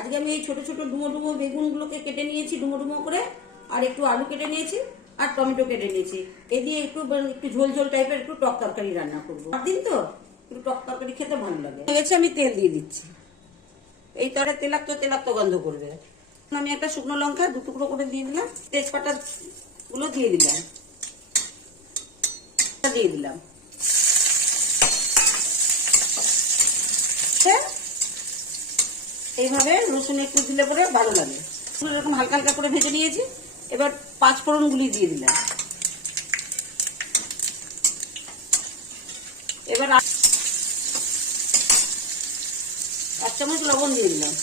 আজকে আমি এই ছোট ছোট ডুমো ডুমো বেগুনগুলোকে কেটে নিয়েছি ডুমো ডুমো করে, আর একটু আলু কেটে নিয়েছি, আর টমেটো কেটে নিয়েছি। এ দিয়ে একটু একটু ঝোল ঝোল টাইপের একটু টক তরকারি রান্না করবো। দিন তো একটু টক তরকারি খেতে ভালো লাগে। গেছে, আমি তেল দিয়ে দিচ্ছি। এই তরে তেলাক্ত গন্ধ করবে। আমি একটা শুকনো লঙ্কা 2 টুকরো করে দিয়ে দিলাম, তেজপাতা গুলো দিয়ে দিলাম, এইভাবে রসুন একটু দিলে পরে ভালো লাগে। এরকম হালকা হালকা করে ভেজে নিয়েছি। এবার 5 ফোড়ন গুলি দিয়ে দিলাম। এবার 1 চামচ লবণ দিয়ে দিলাম।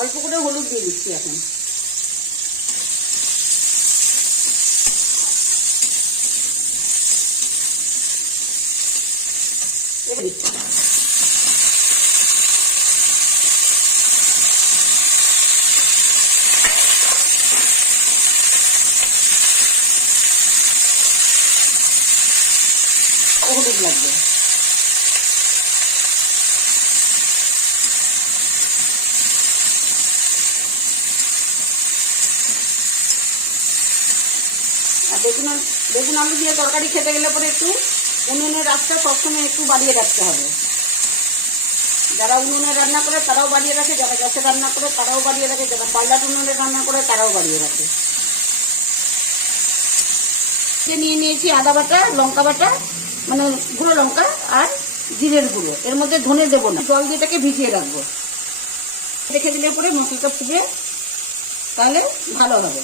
অল্প করে হলুদ দিয়ে দিচ্ছি এখন। হলুদ লাগবে। আর বেগুন আলু দিয়ে তরকারি খেতে গেলে পরে একটু উনুনের আঁচটা সবসময় একটু বাড়িয়ে রাখতে হবে। যারা উনুনে রান্না করে তারাও বাড়িয়ে রাখে, যারা গ্যাসে রান্না করে তারাও বাড়িয়ে রাখে, যারা পাল্লা উনুনে রান্না করে তারাও বাড়িয়ে রাখে। নিয়ে নিয়েছি আদা বাটা, লঙ্কা বাটা, মানে গুঁড়ো লঙ্কা আর জিরের গুঁড়ো। এর মধ্যে ধনে দেবো না, জল দিয়ে এটাকে ভিজিয়ে রাখবো। রেখে দিলে পরে মশলাটা ফুটে তাহলে ভালো হবে।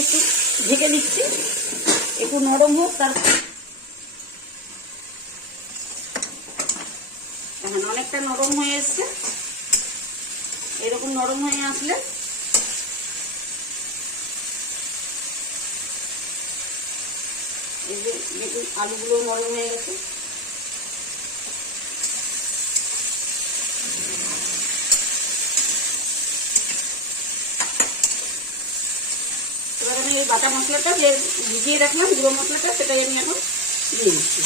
একটু ঢেকে দিচ্ছি, একটু নরম হোক। তার এখন অনেকটা নরম হয়ে এসছে। এরকম নরম হয়ে আসলে এই যে দেখুন আলুগুলো নরম হয়ে গেছে। এবার আমি এই বাটা মশলাটা যে ভিজিয়ে রাখলাম, গুঁড়ো মশলাটা, সেটাই আমি এখন দিয়ে দিচ্ছি।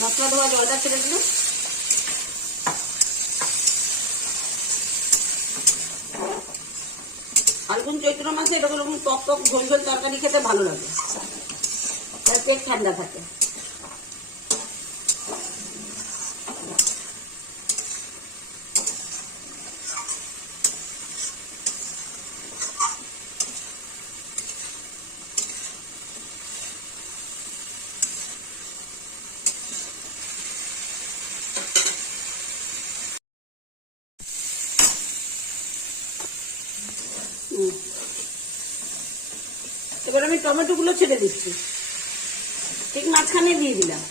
মশলা ধোয়া জলটা ছেড়ে দিলাম। ফাল্গুন চৈত্র মাসে এরকম টক টক ঝোল ঝোল তরকারি খেতে ভালো লাগে, তার পেট ঠান্ডা থাকে। এবার আমি টমেটো গুলো ছেড়ে দিচ্ছি, ঠিক মাঝখানে দিয়ে দিলাম।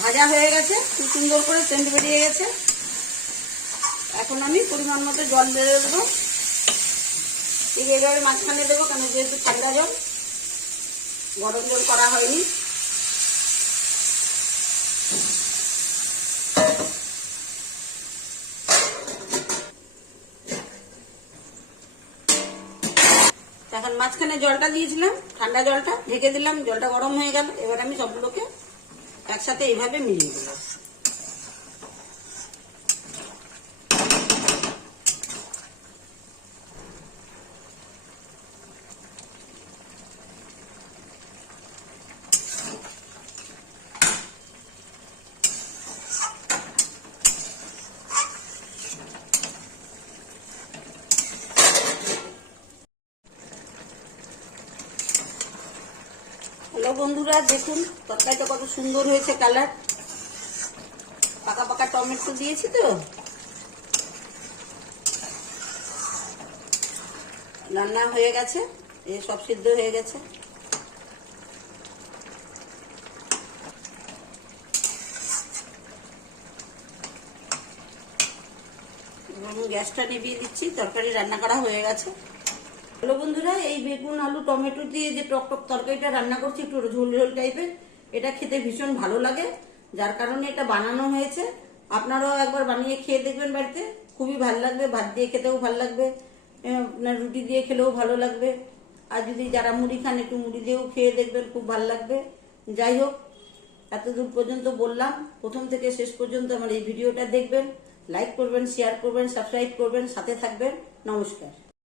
ভাজা হয়ে গেছে, খুব সুন্দর করে সেন্ট বেরিয়ে গেছে। এখন আমি পরিমাণ মতো জল দিয়ে দেবো। ঠিক এইভাবে মাঝখানে দেবো, কেন যেহেতু ঠান্ডা জল, গরম জল করা হয়নি। এখন মাঝখানে জলটা দিয়েছিলাম, ঠান্ডা জলটা ঢেকে দিলাম, জলটা গরম হয়ে গেল। এবার আমি সবগুলোকে একসাথে এইভাবে মিলিয়ে দিলাম। বন্ধুরা দেখুন তরকারিটা কত সুন্দর হয়েছে কালার। পাকা পাকা টমেটো দিয়েছি তো, রান্না হয়ে গেছে, এই সব সিদ্ধ হয়ে গেছে। গ্যাসটা নিভিয়ে দিচ্ছি, তরকারি রান্না করা হয়ে গেছে। হ্যালো বন্ধুরা, এই বেগুন আলু টমেটো দিয়ে যে টক টক তরকারিটা রান্না করছি একটু ঝোল ঝোল টাইপের, এটা খেতে ভীষণ ভালো লাগে, যার কারণে এটা বানানো হয়েছে। আপনারাও একবার বানিয়ে খেয়ে দেখবেন বাড়িতে, খুবই ভালো লাগবে। ভাত দিয়ে খেতেও ভালো লাগবে, আপনার রুটি দিয়ে খেলেও ভালো লাগবে, আর যদি যারা মুড়ি খান একটু মুড়ি দিয়েও খেয়ে দেখবেন, খুব ভালো লাগবে। যাই হোক, এতদূর পর্যন্ত বললাম, প্রথম থেকে শেষ পর্যন্ত আমার এই ভিডিওটা দেখবেন, লাইক করবেন, শেয়ার করবেন, সাবস্ক্রাইব করবেন, সাথে থাকবেন। নমস্কার।